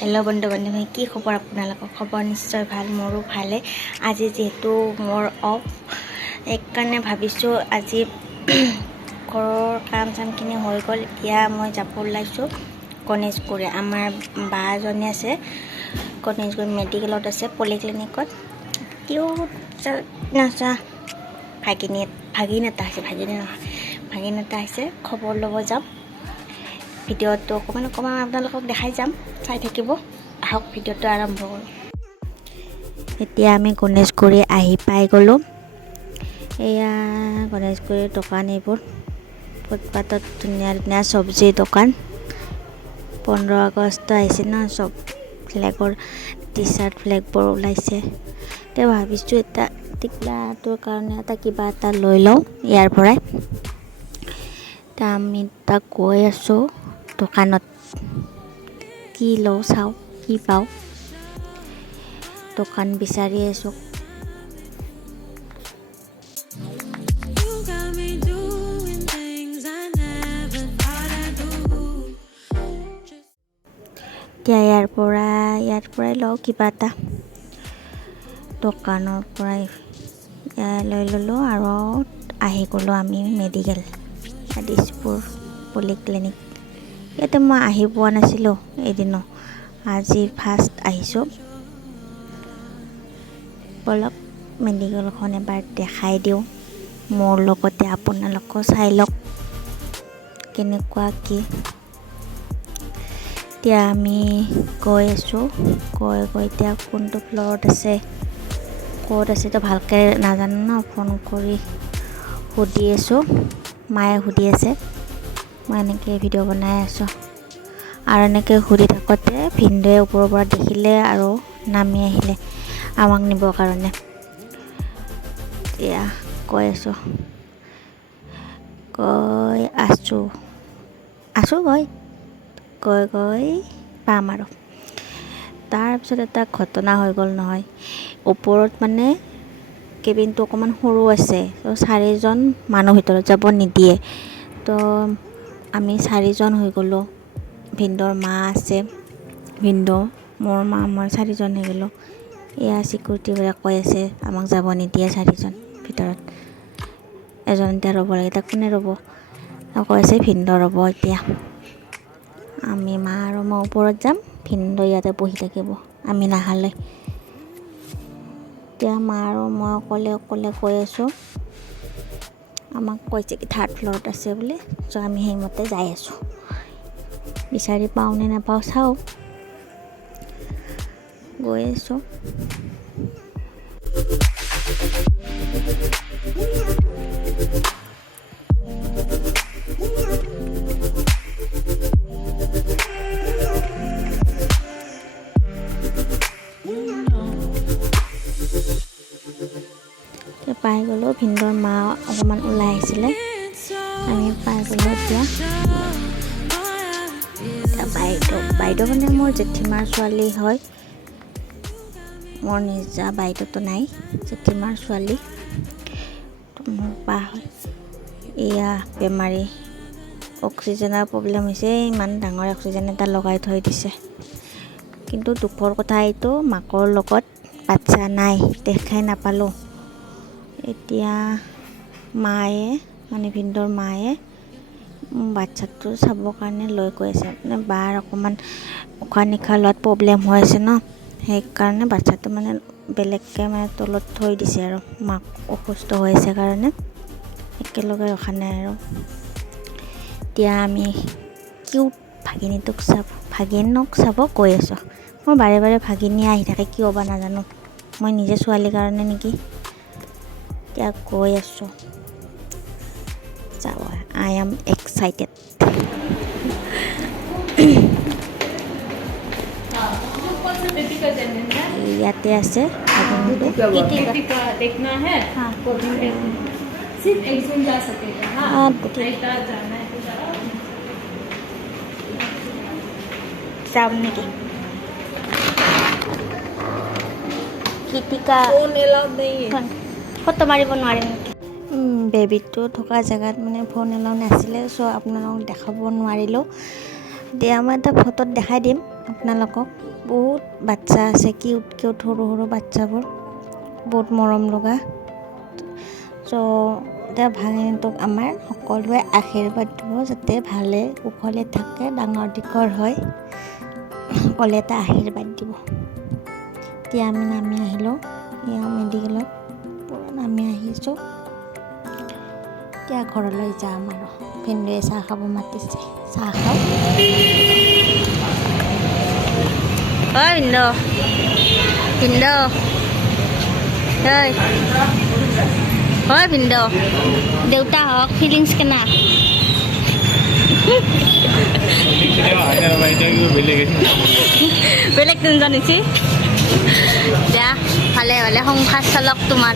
Hello' বন্ধু বান্ধৱী, কি খবৰ আপোনালোকৰ? খবৰ নিশ্চয় ভাল, মোৰো ভালে। আজি যিহেতু মোৰ অফ, সেইকাৰণে ভাবিছোঁ আজি ঘৰৰ কাম চামখিনি হৈ গ'ল। এতিয়া মই যাব ওলাইছোঁ গণেশগুৰি। আমাৰ বা এজনী আছে গণেশগুৰি মেডিকেলত আছে, পলিক্লিনিকত। কিয় নাচা ভাগিন এটা আহিছে, খবৰ ল'ব যাম। ভিডিঅ'টো অকণমান আপোনালোকক দেখাই যাম, চাই থাকিব। আহক ভিডিঅ'টো আৰম্ভ কৰোঁ। এতিয়া আমি গণেশগুৰি আহি পাই গ'লোঁ। এয়া গণেশগুৰিৰ দোকান, এইবোৰ ফুটপাথত ধুনীয়া ধুনীয়া চব্জিৰ দোকান। 15 আগষ্ট আহিছে ন, চব ফ্লেগৰ টি চাৰ্ট ফ্লেগবোৰ ওলাইছে। এতিয়া ভাবিছোঁ এটা টিকলাটোৰ কাৰণে কিবা এটা লৈ লওঁ ইয়াৰ পৰাই। এতিয়া আমি তাক গৈ আছোঁ দোকানত, কি লওঁ চাওঁ, কি পাওঁ। দোকান বিচাৰি আছোঁ। এতিয়া ইয়াৰ পৰাই লওঁ কিবা এটা। দোকানৰ পৰাই লৈ ল'লোঁ আৰু আহি গ'লোঁ আমি মেডিকেল, দিছপুৰ পলিক্লিনিক। ইয়াতে মই আহি পোৱা নাছিলোঁ এদিনো, আজি ফাৰ্ষ্ট আহিছোঁ। বলক মেডিকেলখন এবাৰ দেখাই দিওঁ, মোৰ লগতে আপোনালোকেও চাই লওক কেনেকুৱা কি। এতিয়া আমি গৈ আছোঁ, গৈ এতিয়া কোনটো ফ্ল'ৰত আছে, ক'ত আছে তো ভালকৈ নাজানো ন। ফোন কৰি সুধি আছোঁ, মায়ে সুধি আছে, মই এনেকৈ ভিডিঅ' বনাই আছোঁ। আৰু এনেকৈ সুধি থাকোঁতে ভিনদেউৱে ওপৰৰ পৰা দেখিলে আৰু নামি আহিলে আমাক নিবৰ কাৰণে। এতিয়া গৈ পাম আৰু। তাৰপিছত এটা ঘটনা হৈ গ'ল নহয়। ওপৰত মানে কেবিনটো অকণমান সৰু আছে, তো 4জন মানুহ ভিতৰত যাব নিদিয়ে। তো আমি 4জন হৈ গ'লোঁ। ভিনদেউৰ মা আছে, ভিনদেউ, মোৰ মা, মই 4জন হৈ গ'লোঁ। এয়া চিকিউৰিটিবোৰে কৈ আছে আমাক যাব নিদিয়ে 4জন ভিতৰত, এজন এতিয়া ৰ'ব লাগে। এতিয়া কোনে ৰ'ব? কৈ আছে ভিনদেউ ৰ'ব। এতিয়া আমি মা আৰু মই ওপৰত যাম, ভিনদেউ ইয়াতে বহি থাকিব আমি নাহালৈ। এতিয়া মা আৰু মই অকলে গৈ আছোঁ। আমাক কৈছে কি 3rd ফ্ল'ৰত আছে বুলি, চ' আমি সেইমতে যাই আছোঁ। বিচাৰি পাওঁ নে নাপাওঁ চাওঁ, গৈ আছোঁ। পাই গ'লোঁ, ভিনদেউৰ মা অকণমান ওলাই আহিছিলে, আমি পাই গ'লোঁ। এতিয়া বাইদেউ মানে মোৰ জেঠীমাৰ ছোৱালী হয়, মোৰ নিজা বাইদেউতো নাই, জেঠীমাৰ ছোৱালী মোৰ বা হয়। এয়া বেমাৰী, অক্সিজেনৰ প্ৰব্লেম হৈছে, ইমান ডাঙৰ অক্সিজেন এটা লগাই থৈ দিছে। কিন্তু দুখৰ কথা এইটো, মাকৰ লগত বাচ্ছা নাই, দেখাই নাপালোঁ। এতিয়া মায়ে, মানে ভিনদেউৰ মায়ে বাচ্ছাটো চাবৰ কাৰণে লৈ গৈ আছে। মানে বাৰ অকণমান উশাহ নিশাহ লোৱাত প্ৰব্লেম হৈ আছে ন, সেইকাৰণে বাচ্ছাটো মানে বেলেগকৈ মানে তলত থৈ দিছে আৰু, মাক অসুস্থ হৈ আছে কাৰণে একেলগে ৰখা নাই আৰু। এতিয়া আমি কিউট ভাগিনক চাব গৈ আছোঁ। মোৰ বাৰে ভাগিনী আহি থাকে, কিয় বা নাজানো, মই নিজে ছোৱালীৰ কাৰণে নেকি। এতিয়া গৈ আছোঁ, যাওঁ, আই এম এক্সাইটেড। ইয়াতে আছে যাম নেকি? কীতিকা ফটো মাৰিব নোৱাৰিম নেকি? বেবীটো থকা জেগাত মানে ফোন এলাও নাছিলে, চ' আপোনালোকক দেখাব নোৱাৰিলোঁ। এতিয়া মই এটা ফটোত দেখাই দিম আপোনালোকক। বহুত বাচ্চা আছে, কিউট কিউট সৰু সৰু বাচ্চাবোৰ, বহুত মৰম লগা। চ' এতিয়া ভাগিনটোক আমাৰ সকলোৱে আশীৰ্বাদ দিব যাতে ভালে কুশলে থাকে, ডাঙৰ দীঘল হয়, সকলোৱে এটা আশীৰ্বাদ দিব। এতিয়া আমি নামি আহিলোঁ এয়া মেডিকেলত, পূৰা নামি আহিছোঁ। এতিয়া ঘৰলৈ যাম আৰু ভিনদেউৱে চাহ খাব মাতিছে, চাহ খাওঁ। অ' ভিনদেউ, ভিনদেউ, হয় ভিনদেউ, দেউতা হওক ফিলিংছ কেনা? বেলেগ টেনশ্যন হৈছে। দিয়া ভালে ভালে সংসাৰ চলক তোমাৰ।